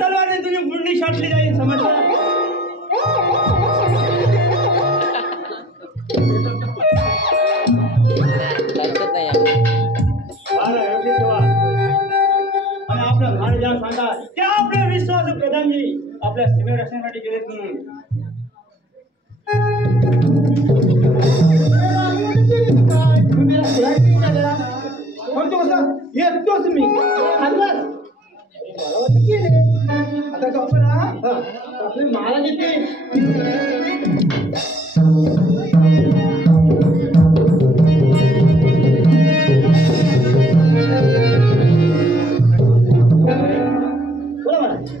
तलवार तुझी मुंडी छाटली जाईल समजलं. म्हणतो कसा येतोच मी खाल्लास आता गप्पा आपली माळा घेते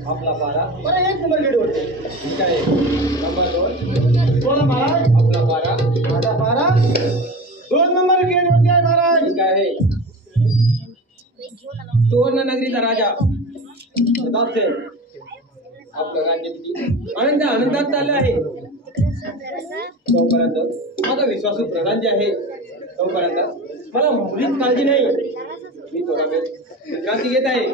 आपला पारा बरं एक नंबर गेट वरती ठीक आहे नंबर 2 बोला महाराज आपला पारा माझा पारा 2 नंबर गेट वरती आहे महाराज ठीक आहे सुवर्ण नगरीचा राजा प्रताप सिंह आपलं राज्य किती आनंदात चाललं आहे तोपर्यंत माझा विश्वासू प्रधान जे आहे तोपर्यंत मला मुळीच काळजी नाही मी थोडा वेळ विश्रांती घेत आहे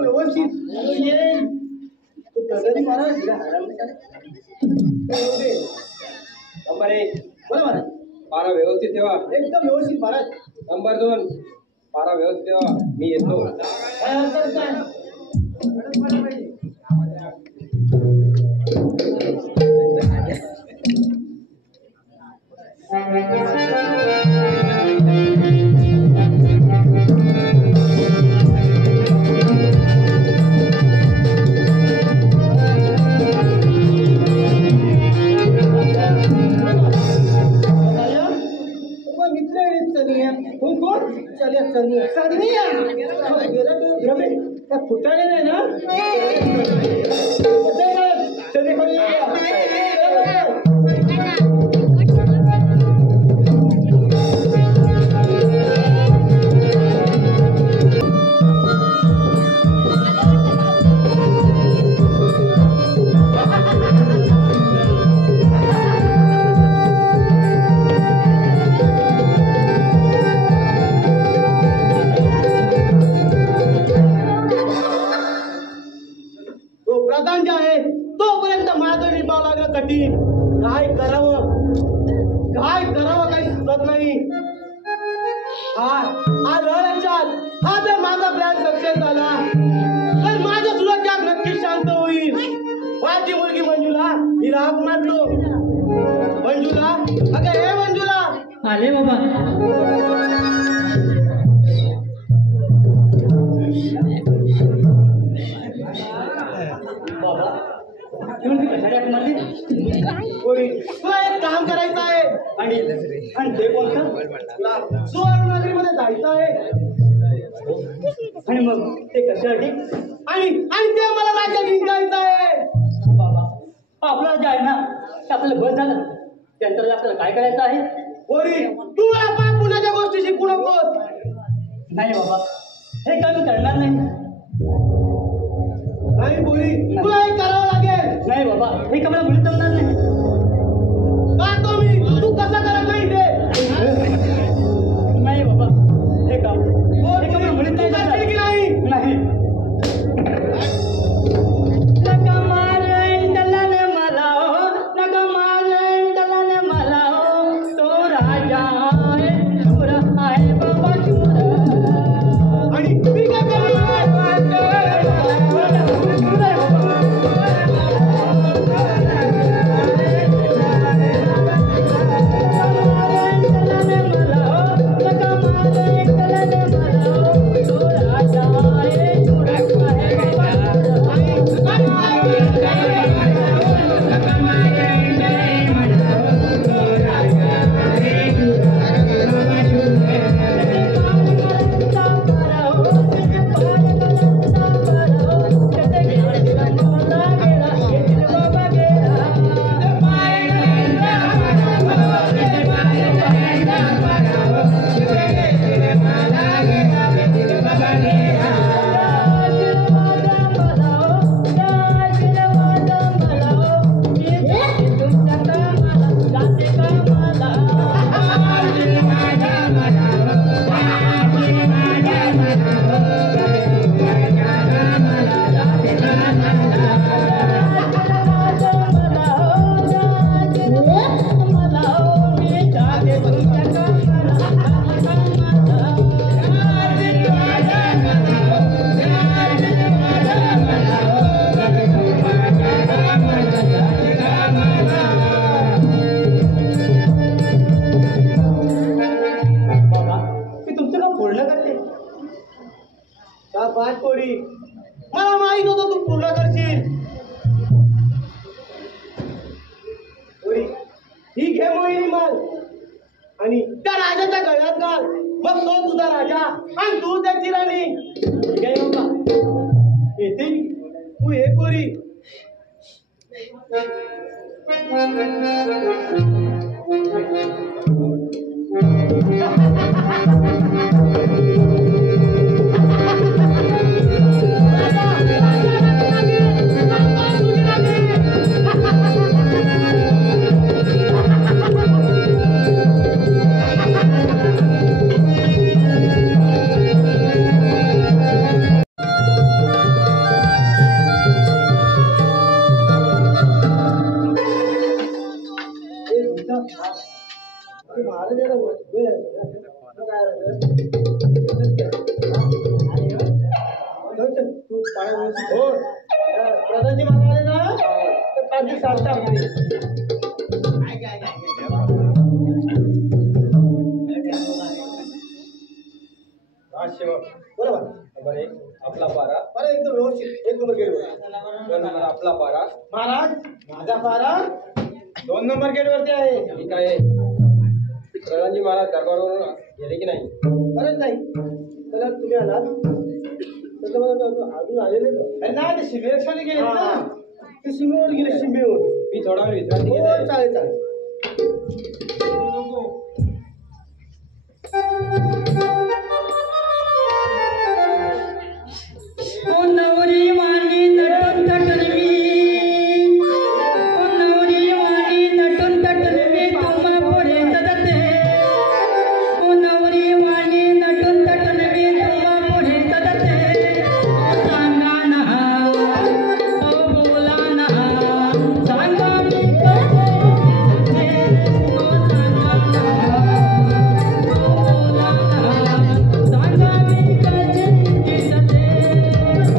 व्यवस्थित येईल नंबर 1 बरोबर पारा व्यवस्थित ठेवा एकदम व्यवस्थित महाराज नंबर 2 पारा व्यवस्थित ठेवा मी येतो काय हरकत नाही फुटाने नाही ना काय करावं काही सुचत नाही हा जर माझा प्लॅन सक्सेस झाला तर माझं सुद्धा नक्कीच शांत होईल माझी मुलगी मंजुला हिला हाक मारलो मंजुला अगं हे मंजुला आले बाबा तुला एक काम करायचं आहे आणि ते कोणतं सुवर्ण नगरीमध्ये जायचं आहे आणि मग ते कशासाठी आणि ते मला राज्य जिंकायचं आहे बाबा आपलं जे आहे ना ते आपल्याला बस झालं त्यानंतर आपल्याला काय करायचं आहे बोरी तू मला पुण्याच्या गोष्टी शिकू नकोस नाही बाबा हे कमी करणार नाही नाही बोरी तुला हे करावं लागेल नाही बाबा हे का मला मुली जमणार नाही पाहतो मी तू कसा करत नाही ते नाही बाबा हे का मला मुलीत नाही जाणार की नाही नाही नका मारंडलाने मला हो नका मारंडलाने मला हो तो राजा आहे शूर आहे बाबा शूर आणि मी काय करणार का पाच पोरी मला माहित होतं तू पूर्ण करशील. पोरी ही घे मोहिनी माल आणि त्या राजाच्या गळ्यात घाल. मग तो तुझा राजा आणि तू त्याची राणी. ठीक आहे बाबा. येते तू हे पोरी. प्रधानजी मागवले ना तर काळजी साधता बरोबर. नंबर 1 आपला पारा. बरं एकदम व्यवस्थित एक नंबर गेलो. 2 नंबर आपला पारा. महाराज माझा पारा 2 नंबर गेट वरती आहे. ठीक आहे. प्रधानजी महाराज दरबारावरून गेले की नाही? बरंच नाही तर तुम्ही आलात तसं मला अजून आलेले नाही. ते सीमेसाठी गेले ना. ते सीमेवर गेले. सीमेवर मी थोडा वेळ विश्रांती हो घेते. चालेल चालेल. नवरी वाणी नटून तटली, नवरी वाणी नटून तटली तुम्हा पुढे सदते. नवरी वाणी नटून तटली तुम्हा पुढे सदते. सांगा ना बोला ना सांगा मी कसे सांगा ना बोला ना सांगा मी कसे दिसते.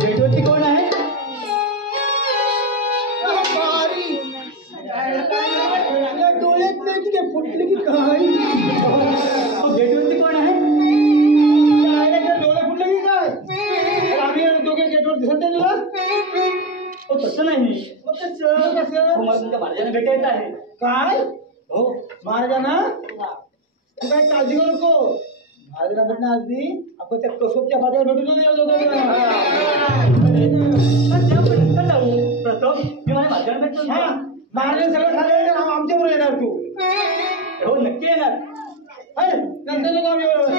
भेटवरती कोण आहे? डोळ्यात नाही की फुटले की काय. भेटवरती कोण आहे? डोळे फुटले की काय. आम्ही दोघे गेटवर दिसत नाही तुला. तसं नाही. मग कसं मला तुमच्या महाराजांना भेटायचं आहे. काय हो महाराजांना तू काय काळजी करू नको. महाराजांना आधी आपण त्या कसोबच्या फाट्यावर भेटून प्रथम मी माझ्या महाराजांना भेटतो. महाराज सगळं झालं आमच्या बरोबर येणार तू. हो नक्की येणार. नंतर नको आम्ही बरोबर.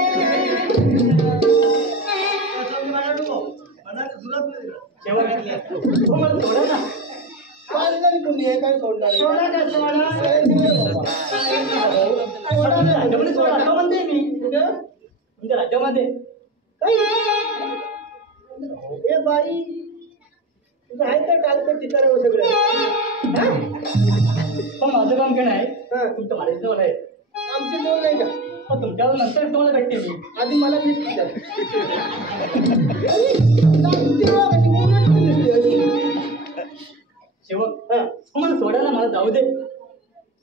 हो मला सोडा ना. काय सोडणार सोडा काय राज्यामध्ये सोडा असं म्हणते मी. तुमच्या राज्यामध्ये ए बाई तुझं आहे का टालतं ठिकाणावर सगळं. पण माझं काम काय नाही. तुमच्या महाराजांजवळ आहे. आमची जवळ नाही का. पण तुमच्यावर नंतर तुम्हाला भेटते मी. आधी मला भेटली का. शेवक मला सोडायला मला जाऊ दे.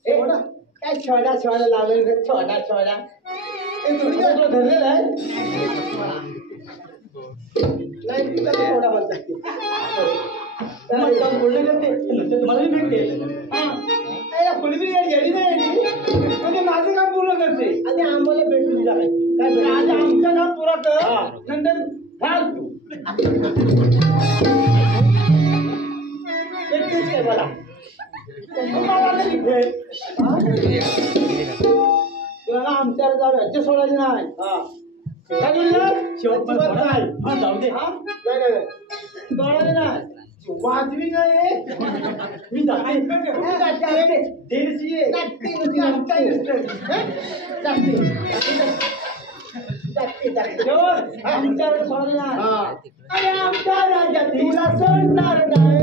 सोडा काय छोडा छोडा लावलं छोडा छोडा हे थोडी काय तुला धरलेलं आहे नाही तिथं थोडा म्हणतात बोलणं करते मला मी भेटते कोणी येडी नाही म्हणजे माझं काम पूर्ण करते आणि आम्हाला भेटून जायचं काय आधी आमचं काम पुरा कर नंतर घाल तू तेच काय मला तुला आमच्यावर जाऊ राज्य सोडायचे नाही काय बोललं शेवटची बात काय जाऊ दे नाही सोडायचे नाही वाजवी नाही मी जाते दीडशे आमच्यावर सोडलं नाही आणि आमच्या राज्यात तुला सोडणार नाही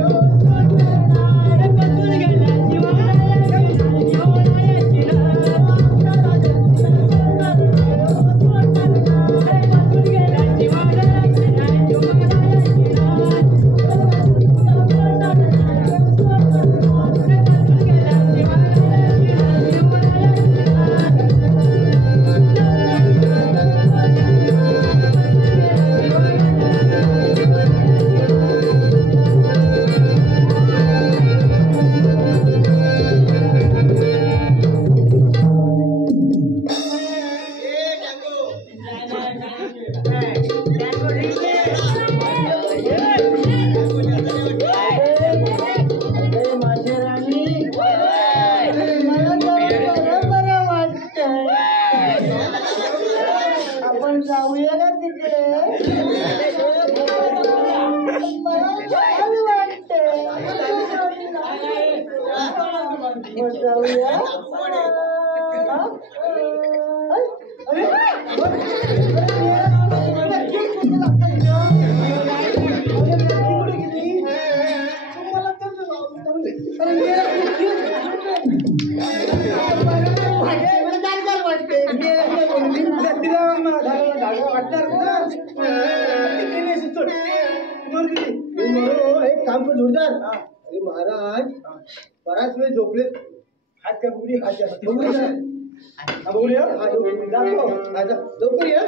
एक काम कर जोरदार अरे महाराज बराच वेळ झोपले हात का बुगडी खायच्या बघूया लवकर या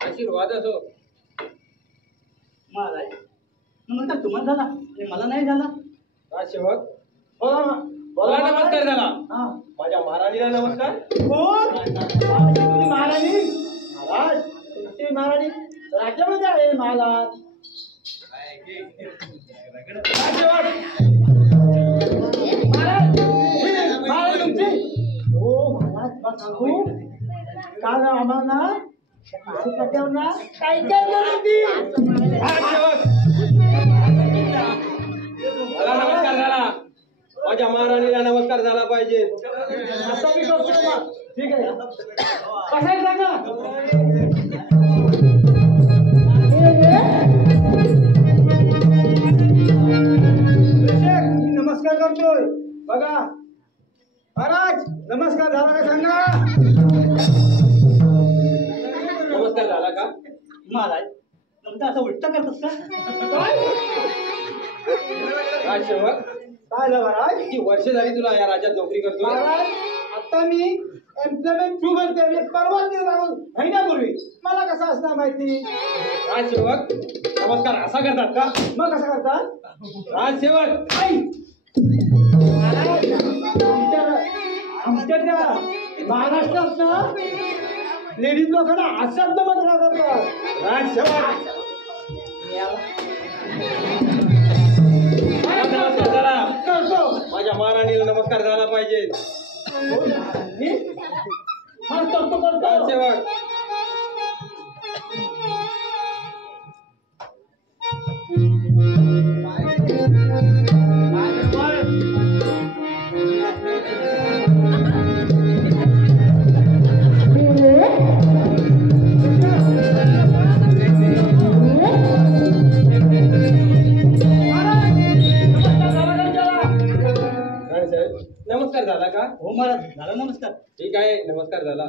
आशीर्वाद असो महाराज नमस्कार तुम्हाला झाला आणि मला नाही झाला राजसेवक बोला बोला नमस्कार झाला हा माझ्या महाराणीला नमस्कार कोण तुम्ही महाराणी महाराज तुमची महाराणी राज्यामध्ये आहे महाराज राजसेवक महाराज तुमची हो महाराज मला सांगू काल आम्हाला काय काय बोलती राजसेवक मला नमस्कार झाला माझ्या महाराणीला नमस्कार झाला पाहिजे असं मी करतो ना ठीक आहे कसं आहे सांगा नमस्कार करतोय बघा महाराज नमस्कार झाला का सांगा नमस्कार झाला का महाराज तुमचं असं उलट करतोस का राजसेवक काय झालं महाराज किती वर्ष झाली तुला या राज्यात नोकरी करतोय महाराज आता मी एम्प्लॉयमेंट सुरू करते मी परवाच महिन्यापूर्वी मला कसं असणार माहिती राजसेवक नमस्कार असा करतात का मग कसं करतात राजसेवक महाराज आमच्या त्या महाराष्ट्रात ना लेडीज लोकांना अशाच नमस्कार करतात राजसेवक नमस्कार झाला करतो माझ्या महाराणीला नमस्कार झाला पाहिजे हा करतो करतो राजसेवक नमस्कार झाला का हो महाराज झाला नमस्कार नमस्कार. ठीक आहे, नमस्कार झाला.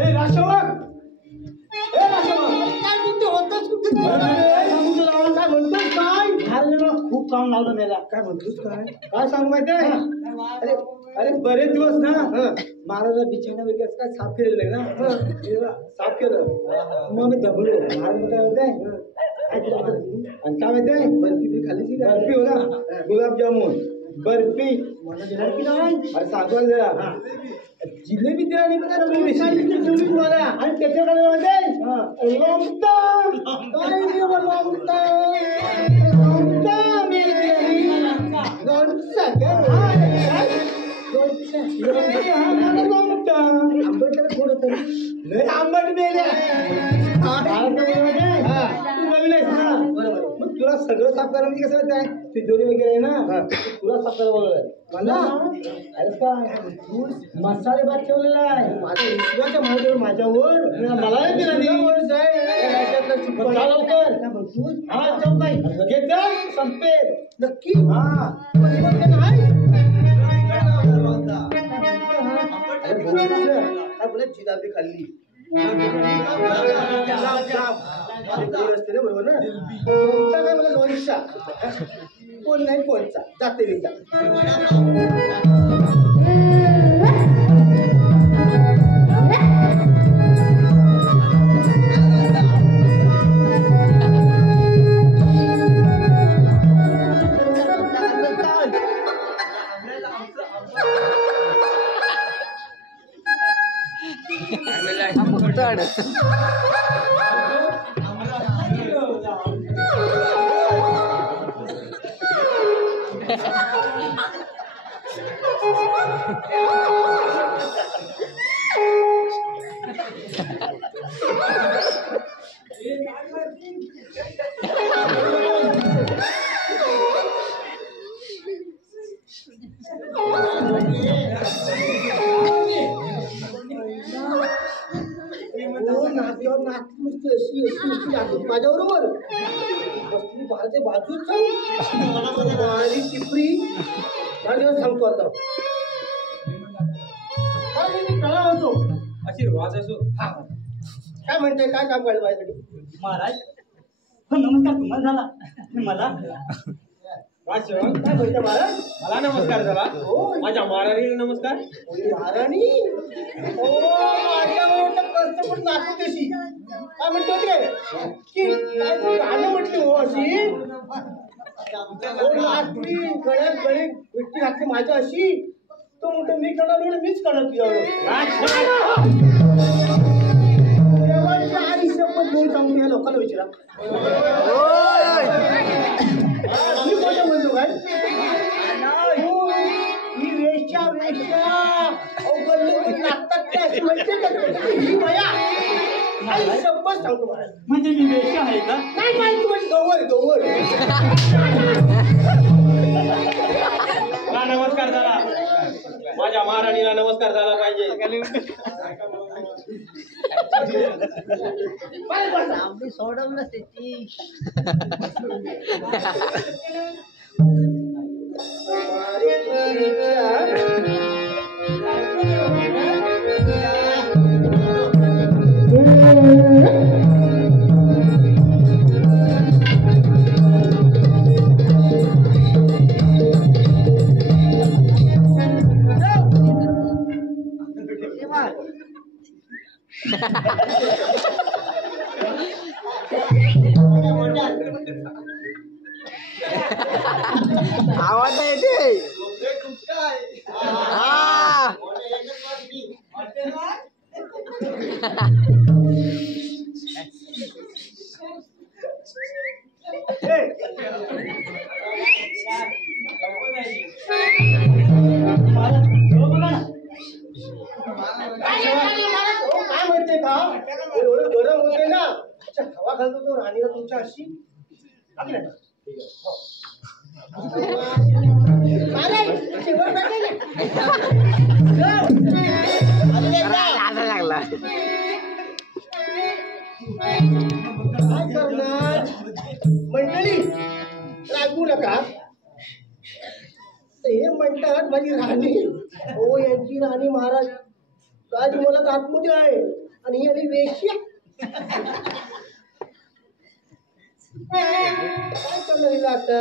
ए राशवक, ए राशवक, काय म्हणतो होतच कुठे? सांगू तुला काय म्हणतोस काय? अरे खूप काम लावलं मला. काय म्हणतोस काय? काय सांगू माहितीये? अरे अरे बरेच दिवस ना महाराजा बिछाना वगैरे काय साफ केलेलं आहे ना, साफ केलं मग मी दबलो. महाराज काय म्हणते आणि काय माहितीये? बर्फी खाल्ली, बर्फी हो ना, गुलाबजामुन बर्फी अरे सांगतो जरा, जिलेबी दिला नाही तुम्हाला. आणि त्याच्याकडे मध्ये लोमता काय लोमता आंबट मेल्या. मग तुला सगळं साफ करा म्हणजे कसं आहे, तिजोरी वगैरे आहे ना, तुला साफ करा बोलवलंय मला. अरे काय तू मसाले भात ठेवलेला आहे माझ्या विश्वाच्या माझ्यावर, माझ्यावर मला संपेल नक्की. जिलाबी खाल्ली असते ना, बरोबर ना. कोणता काय मला लोणचा कोण नाही, कोणचा जाते विका. माझ्या बरोबर भारते बाजूच टिपरी सांगतो आता होतो आशीर्वाद असो. काय म्हणते, काय काम करायला माझ्यासाठी? महाराज नमस्कार तुम्हाला झाला, मला राशवक, काय म्हणते महाराज? मला नमस्कार झाला. माझ्या महाराणीला नमस्कार. महाराणी हो माझ्या कष्ट पण नाचू तशी. काय म्हणतो ते की काय गाणं म्हटली हो अशी नाचली गळ्यात गळे विट्टी घातली माझ्या अशी. तो म्हणतो मी करणार म्हणून मीच करणार तुझ्यावर. आई शपथ बोल सांगून या लोकांना विचारा मी कोणत्या म्हणतो काय ही वेश्या वेश्या शपथ सांगतो महाराज. म्हणजे मी वेश्या आहे का? नाही माहिती म्हणजे गौर गौर. मला नमस्कार झाला, माझ्या महाराणीला नमस्कार झाला पाहिजे. सोडवलं त्याची आवाज नाही येते. काय म्हणते का एवढं गरम होते ना, हवा घालतो तो राणीला तुमच्या अशी. लागला काय करणार मंडळी, रागू नका. हे म्हणतात माझी राणी हो यांची राणी महाराज राजमहालात आतमध्ये आहे आणि ही आली वेश्या. काय चाललं हिला आता?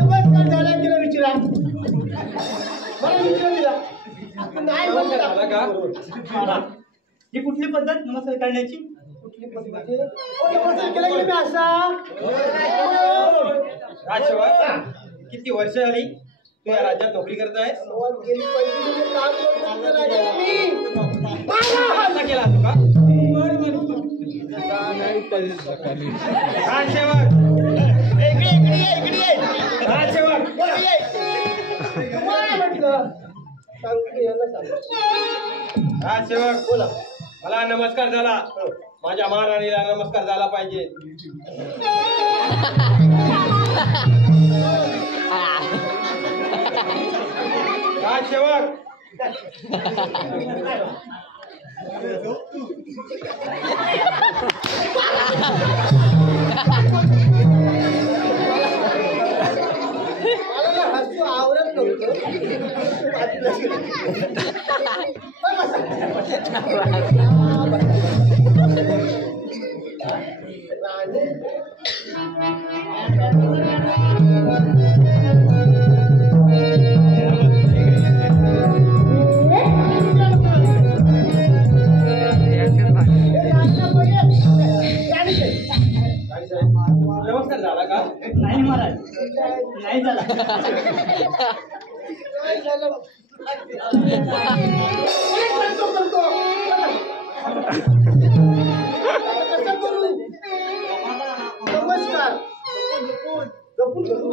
नमस्कार झाला तिला विचारा. मला विचार दिला नाही म्हणलं. झाला का? ही कुठली पद्धत नमस्कार करण्याची? कुठली पद्धत? नमस्कार केला की मी असा. राजसेवक किती वर्ष झाली तू या राज्यात नोकरी करत आहेस? गेली 25 काम करतो राजा मी. असा केला तू का? राजसेवक राजसेवक तुम्हाला म्हटलं सांगतो याला सांग. राजसेवक बोला. मला नमस्कार झाला. माझ्या महाराणीला नमस्कार झाला पाहिजे. राजसेवक मला ना हसू आवडत नव्हतं. नमस्कार झाला का? नाही महाराज नाही झाला. काय झालं? करतो. कसं करू? नमस्कार. जपून करू.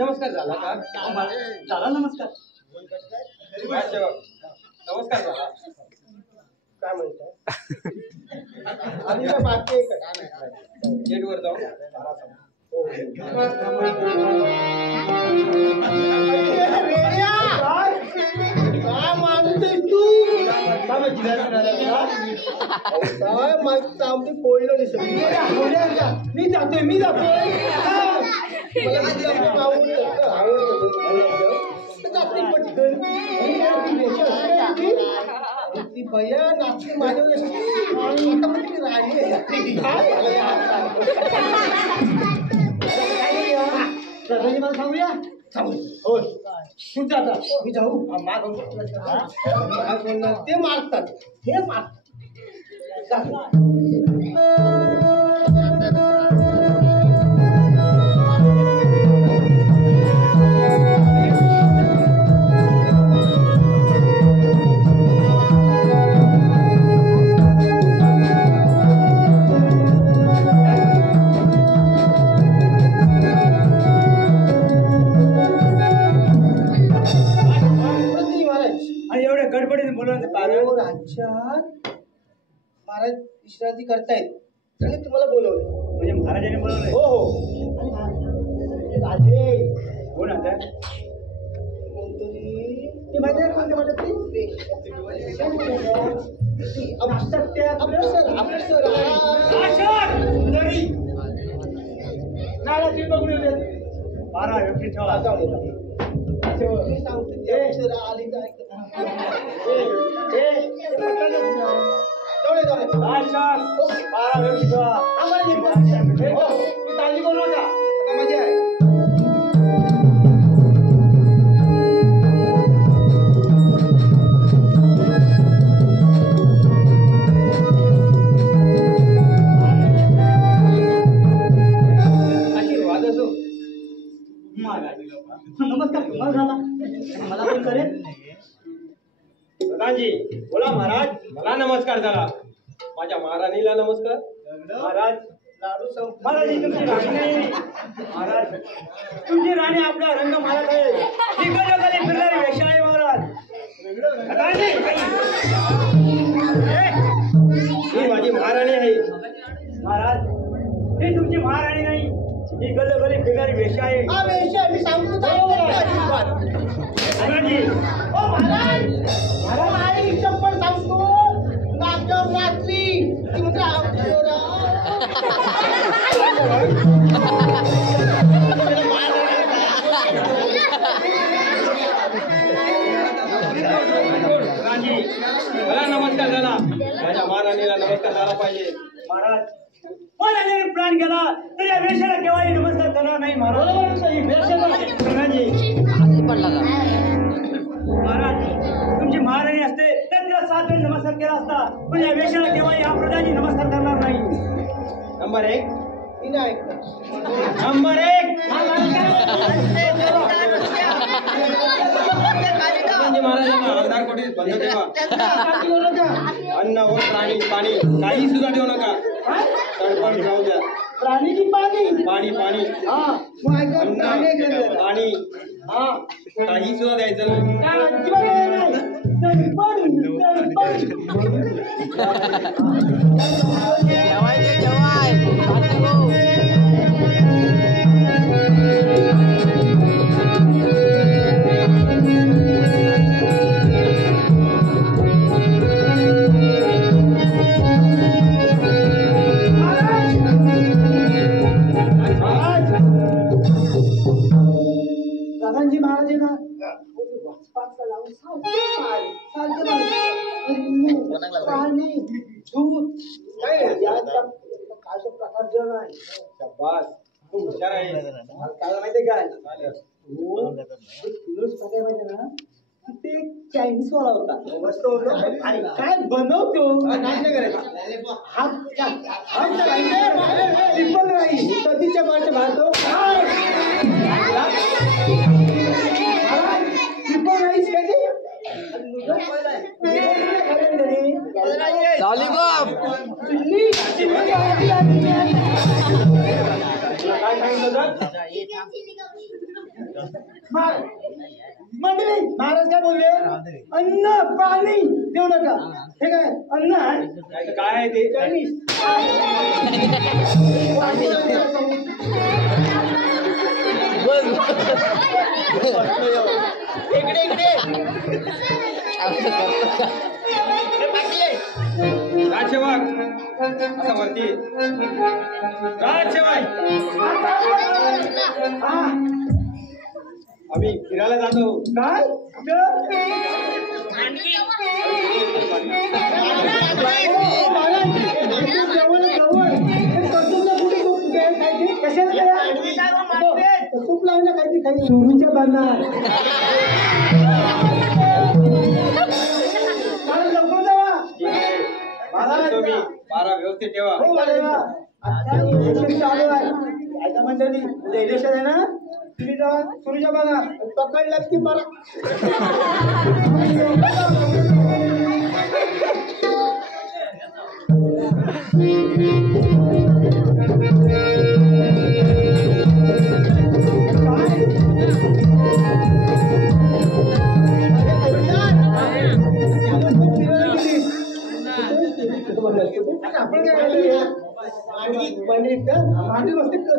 नमस्कार झाला का? झाला नमस्कार. राजसेवक नमस्कार झाला. काय म्हणतात? आधी काय बाकी आहे का? गेटवर जाऊ. काय मानतोय तू? काय माहिती आमची पोळलं दिसत. मी जातोय मला आवडतं जाते पटकन. ती बया नाचते माझ्यावर आता पण ती राहिली मला सांगूया. होय तू जाता मी जाऊ. ते मारतात हे मारतात. आणि एवढ्या गडबडीने बोलवण्याचं कारण? राज्यात महाराज विश्रांती करतायत आणि तुम्हाला बोलवलं. म्हणजे महाराजांनी बोलवलंय? हो राजे कोण आता? कोणतरी ते माहिती आहे कोणते म्हणतात ते? अप्सर. बारा व्यक्ती ठेवा. मी सांगतो ते अप्सर आली काय बारा व्यक्ती ठेवा. काळजी करू नका. मजा आहे. आशीर्वाद असो. नमस्कार तुम्हाला झाला मला पण करेल. प्रधानजी बोला. महाराज मला नमस्कार झाला. माझ्या महाराणीला नमस्कार. महाराज लाडू महाराज ही तुमची राणी नाही. महाराज तुमची राणी आपला रंग महाराज आहे. दिग्गजाकडे फिरणारी वेश्या आहे महाराज. ही माझी महाराणी आहे. महाराज ही बिल्लारी वेश्या आहे. हा वेश्या मी सांगतो धनाजी ओ महाराज आई चप्पल सांगतो नाचल्यावर नाचली की म्हणजे मला नमस्कार झाला. माझ्या महाराणीला नमस्कार झाला पाहिजे. महाराज कोणाने प्लॅन केला तर या वेशाला केव्हाही नमस्कार करणार नाही महाराज. धनाजी महाराज तुमची महाराणी असते तर तिला 7 वेळ नमस्कार केला असता, पण या वेशाला केव्हाही हा प्रजाजी नमस्कार करणार नाही. नंबर 1 विनायक नंबर 1 महाराजांना अंधार कोठीत बंद ठेवा. अन्न व प्राणी पाणी काही सुद्धा ठेवू नका. तडफड जाऊ द्या. प्राणीची पाणी पाणी पाणी हा मग ऐका अन्न पाणी हा काही सुद्धा द्यायचं नाही. अजिबात नाही. दादाजी महाराज ना पाणी दूध काय प्रकारचं नाही. शाबास, खूप हुशार आहे. काय माहितीये काय ना ते चायनीज वाला होता आणि काय बनवतो सिंपल राहील कधीच्या माणसं भारतो सिंपल राईस मंडळी महाराज काय बोलले अन्न पाणी देऊ नका. हे काय अन्न आहे काय आहे ते चायनीज इकडे इकडे राजसेवक असं वरती राजसेवक आम्ही फिरायला जातो. काय तूप लावलं काहीतरी काही सुरूच्या बांधणार लवकर जावा. तुम्ही 12 व्यवस्थित ठेवा. हो आता इलेक्शन चालू आहे. ऐका मंडळी उद्या इलेक्शन आहे ना तुम्ही जावा सुरूच्या बागा पकडलात की मला आपण काय पंडित का मांडी मस्ती कसं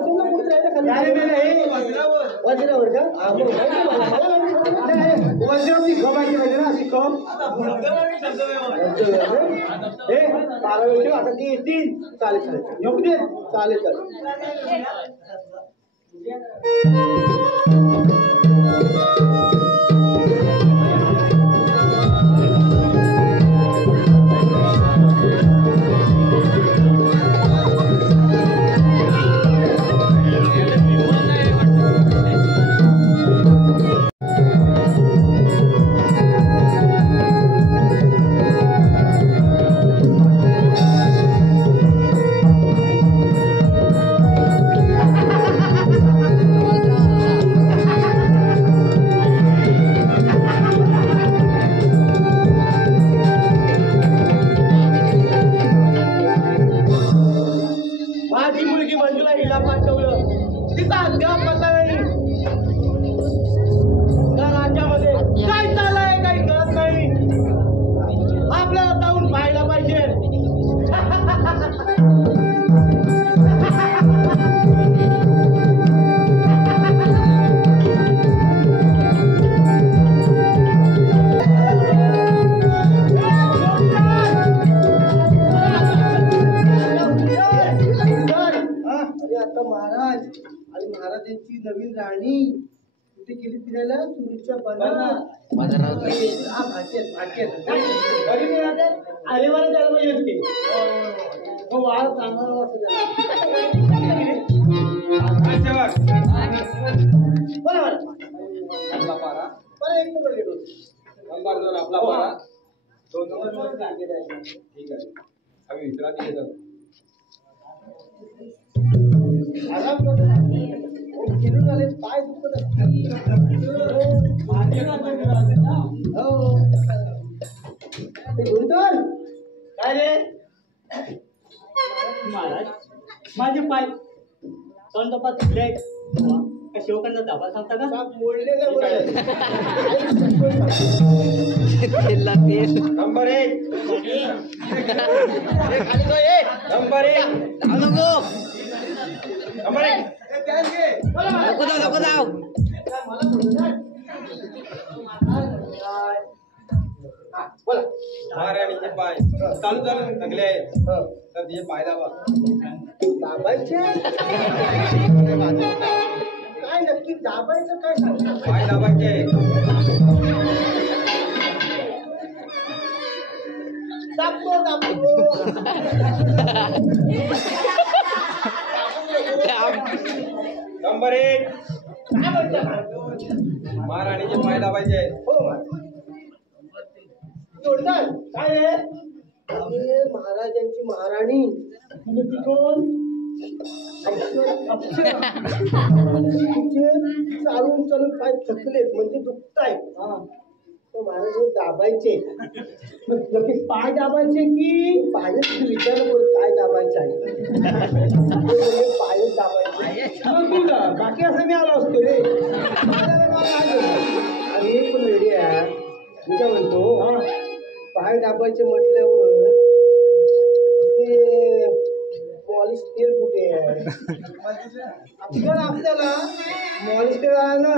वज्रावर का वज्र शिकव माहिती पाहिजे ना शिकव हे 12 आता ती येतील. चालेल चालेल नको दे चालेल चालेल. राणी कुठे गेली फिरायला सुरूच्या बनात अरे मला त्याला पाहिजे होती वाळ चांगला बोला आपला पारा बरं एक नंबर घेतो नंबर 2 आपला पारा 2 नंबर ठीक आहे आम्ही विश्रांती घेतो आराम करतो फिरून आले पाय दुखत काय रे महाराज माझे पाय तोंडपात तुटले का शेवकांचा धाबा सांगता का साप मोडले नाही नंबर 1 नंबर 1 नंबर 1 महाराणीचे पाय चालू चांगले आहेत तर तिचे पाय दाबा दाबायचे काय नक्की दाबायचं काय सांगता पाय दाबायचे दाबतो नंबर 1 महाराणीचे पाय दाबायचे हो जोडदार काय आहे अरे महाराजांची महाराणी म्हणजे ती कोण चालून चालून पाय थकलेत म्हणजे दुखतायत महाराज दाबायचे नक्की पाय दाबायचे की पाय विचारलं बोल काय दाबायचं आहे पाय दाबायचे बाकी असं मी आलो असतो रे आणि एक पण वेळी आहे मी काय म्हणतो पाय दाबायचे म्हटल्यावर ते पॉलिश तेल कुठे आहे आपल्याला मॉलिश तेल आला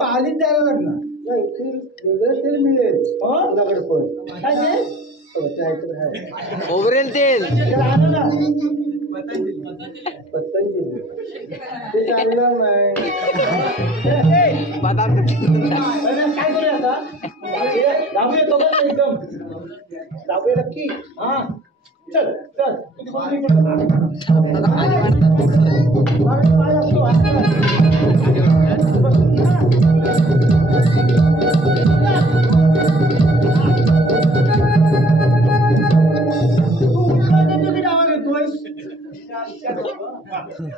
पालीच द्यायला लागणार नाही वेगळं तेल मिळेल तुझ्याकडे पण काय खोबरेल तेल आलं ना पतंजली ते चालणार नाही बदाम काय करूया आता दाबूया तो एकदम दाबूया नक्की हा चल चल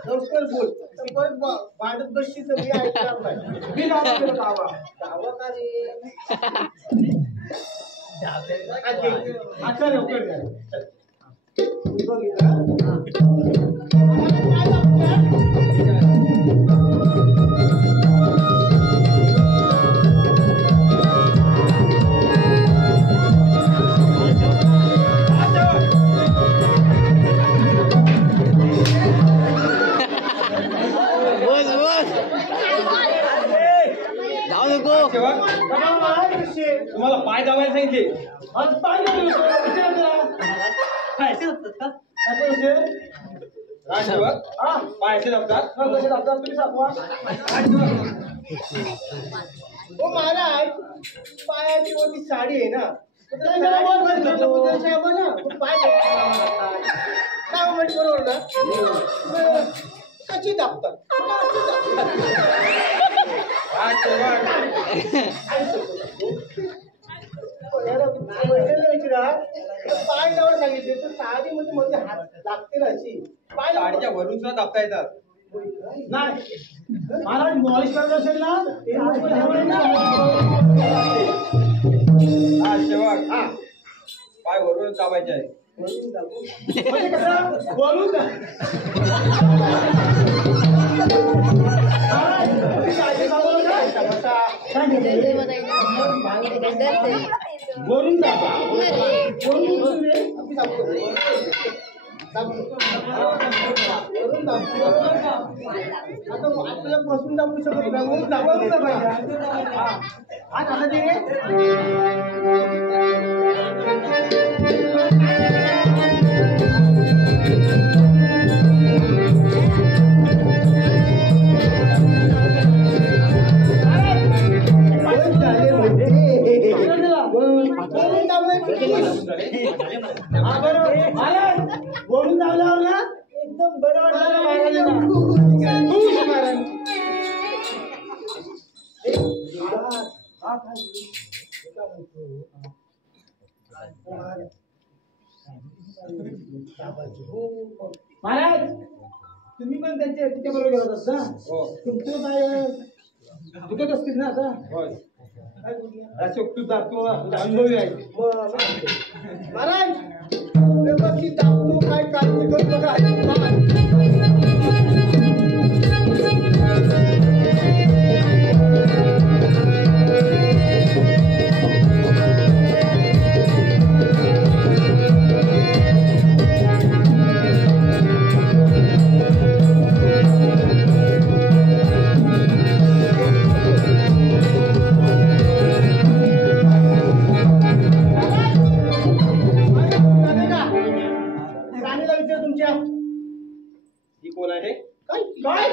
लवकर बोल परत भांडत बसशी तर मी ऐकणार नाही मी दावा दावा का रे अच्छा लवकर तुम्हाला पाय दाबायला सांगितले पाय पायचे दाबतात तुम्ही सांगवा हो महाराज पायाची मोठी साडी आहे ना पाय काय म्हणजे बरोबर ना कशी दाबतात पाय जवळ सांगितले तर साडी मध्ये मध्ये हात लागते ना अशी पाय साडीच्या वरून सुद्धा दाबता येतात नाही महाराज मॉलिश करत असेल ना हा शेवक हा पाय वरून दाबायचे आहे म्हणजे कसं बोलून बोलून दाबा आता आपल्याला बसून दाबू शकत नाही दाबायला पाहिजे आज आता ते रे महाराज तुम्ही पण त्याच्या बरोबर गेला होता ना? हो तुमचं काय दुखत असतील ना आता? होय अशोक तू जातो अनुभवी आहे महाराज व्यवस्थित दाबतो काय काळजी करू नका राणीला विचार तुमच्या ही कोण आहे काय काय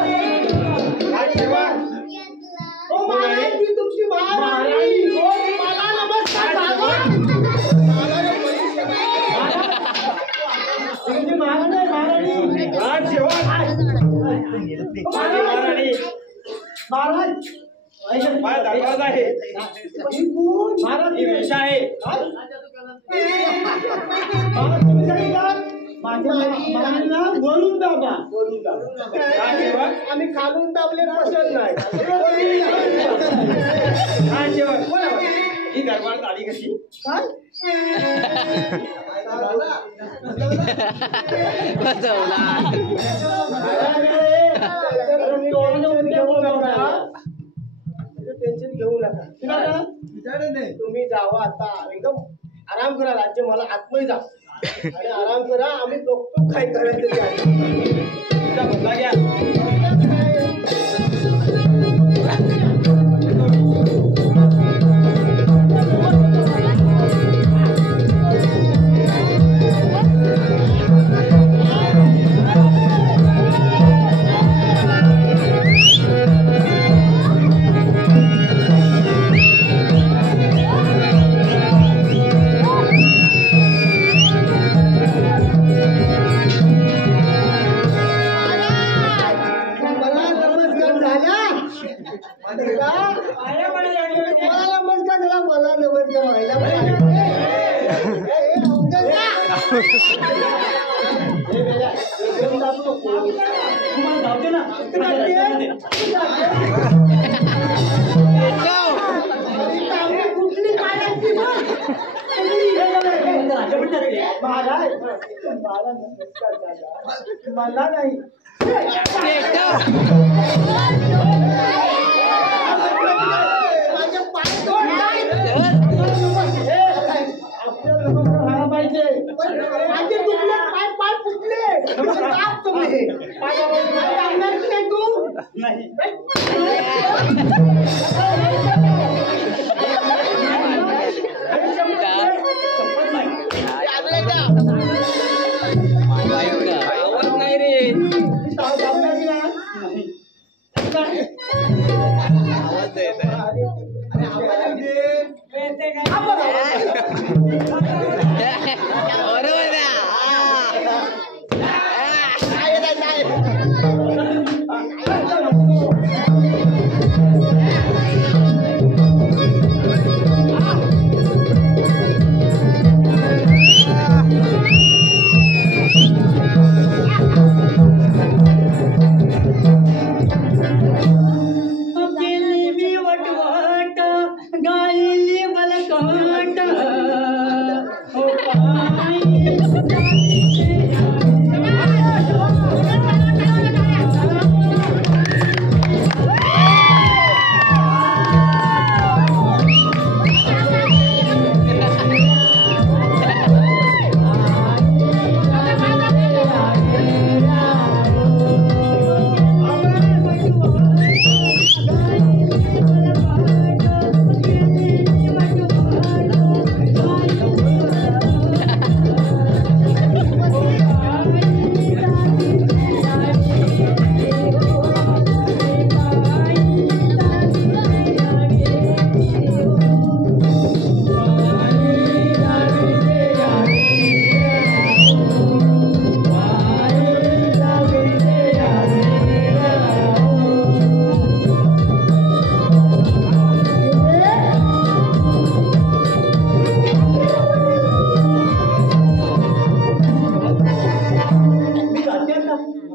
काय सेवा ओ महाराज मी तुमची महाराणी मला नमस्कार महाराणी राज सेवा महाराणी महाराज काय दाखवत आहे महाराज ही वेशा आहे माझ्या वरून दाबा राज सेवा आम्ही खालून दाबले पसंत नाही राज सेवा ही गरबाळ आली कशी काय टेन्शन घेऊ नका तुम्ही जावा आता एकदम आराम करा राज्य मला आतमध्ये जा आणि आराम करा आम्ही बघतो काय करायचं ते आहे. तुझा बदला घ्या मला नमस्कार झाला मला नमस्कार झाला मला नमस्कार व्हायला कुठली काढायची महाराज मला नमस्कार झाला मला नाही माझे पाय आपल्याला नमस्कार व्हायला पाहिजे माझे तुटले पाय पाय फुटले नमस्कार तुम्ही आणणार की नाही तू नाही आवाज नाही रे मी वट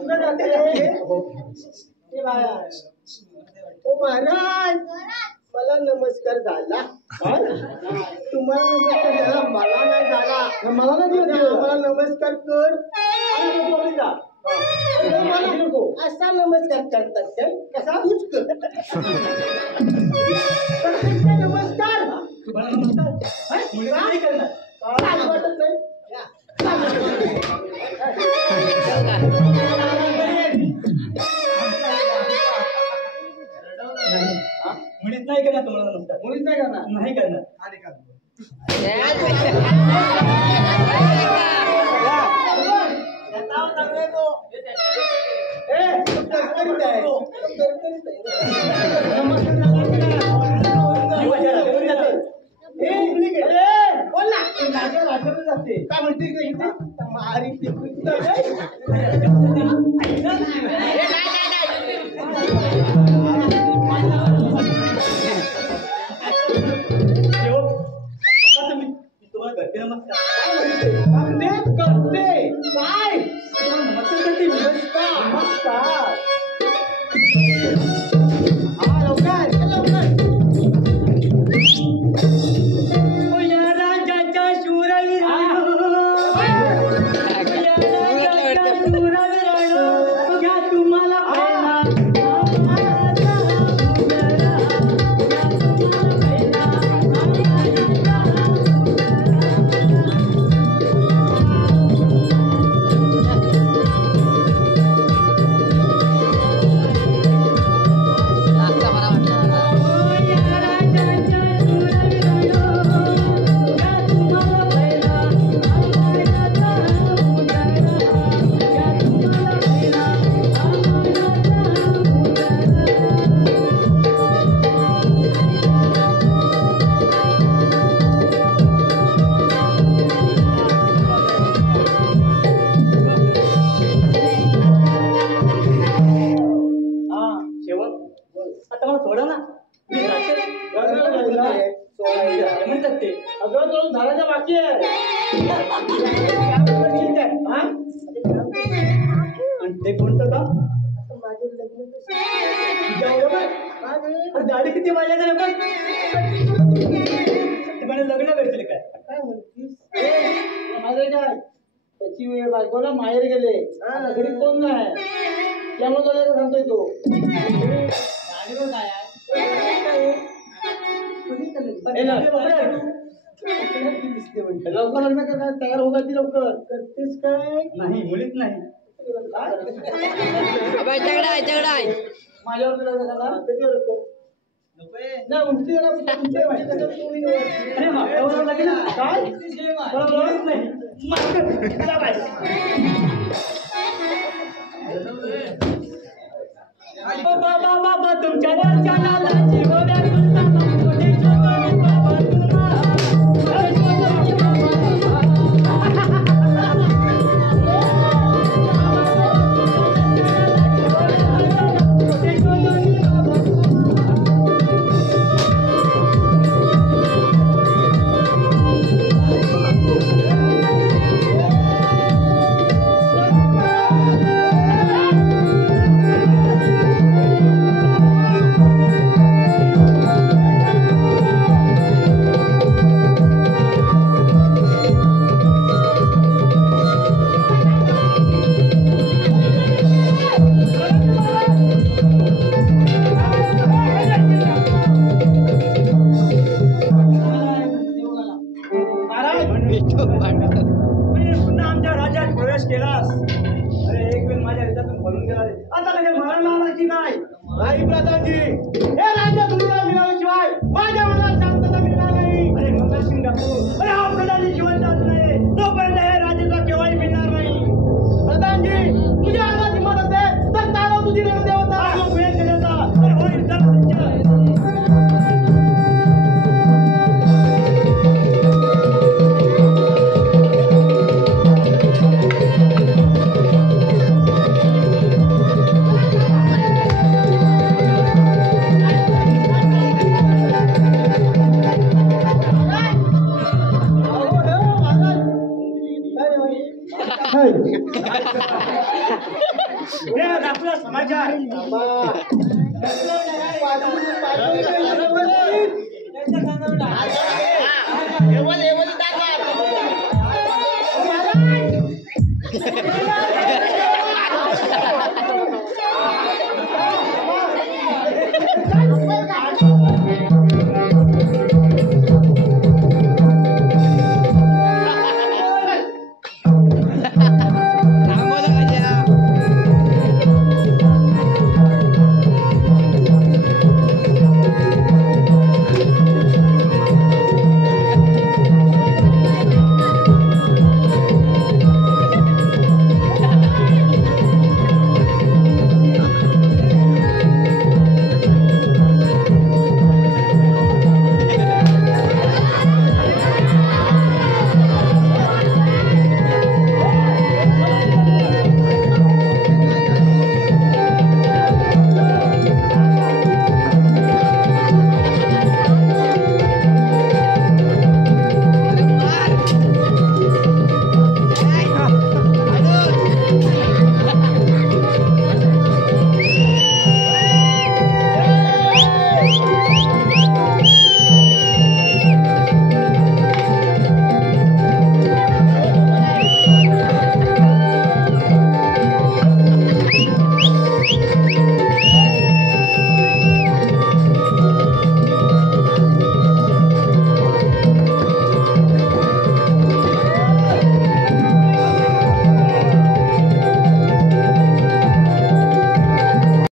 तुझं जाते हे बाया. ओ महाराज मला नमस्कार झाला. तुम्हाला नमस्कार झाला, मला नाही झाला. मला नाही मला नमस्कार कर. असा नमस्कार करतात ते कसा तूच कर. नमस्कार काय करणार काय वाटत नाही. मुळीच नाही करणार तुम्हाला नमस्कार. मुळीच नाही करणार. नाही करणार. काय म्हणते झाडाच्या बाकी आहे. आणि ते कोणतं का गाडी किती वाजल्या तरी पण लग्न करतील काय काय म्हणतीस माझं काय त्याची वेळ बायकोला माहेर गेले घरी कोण नाही त्यामुळे सांगतोय तो गाडीवर काय लवकर लग्न कर तयार होगा ती लवकर करतेस काय नाही मुलीच नाही माझ्यावर लग्न झाला त्याच्यावर नाही उंची बाबा तुमच्या दर्शनाला आमच्या राज्यात प्रवेश केलास. अरे एक वेळ माझ्या ह्याच्यातून फलून गेला आता कधी म्हणायला आणायची नाही. नाही प्रधानजी हे राज्य तुम्हाला मिळाल्याशिवाय माझ्या मनात शांतता मिळणार नाही. अरे मंगलसिंग ठाकूर अरे हा प्रधानजी जिवंत नाही तोपर्यंत हे राज्याचा केव्हाही मिळणार नाही. प्रधानजी तुझ्या अंगात हिंमत असेल तर चालव तुझी रणदेवता. अरे होईल तर हे दाखला समाचार हे बोल दाखवा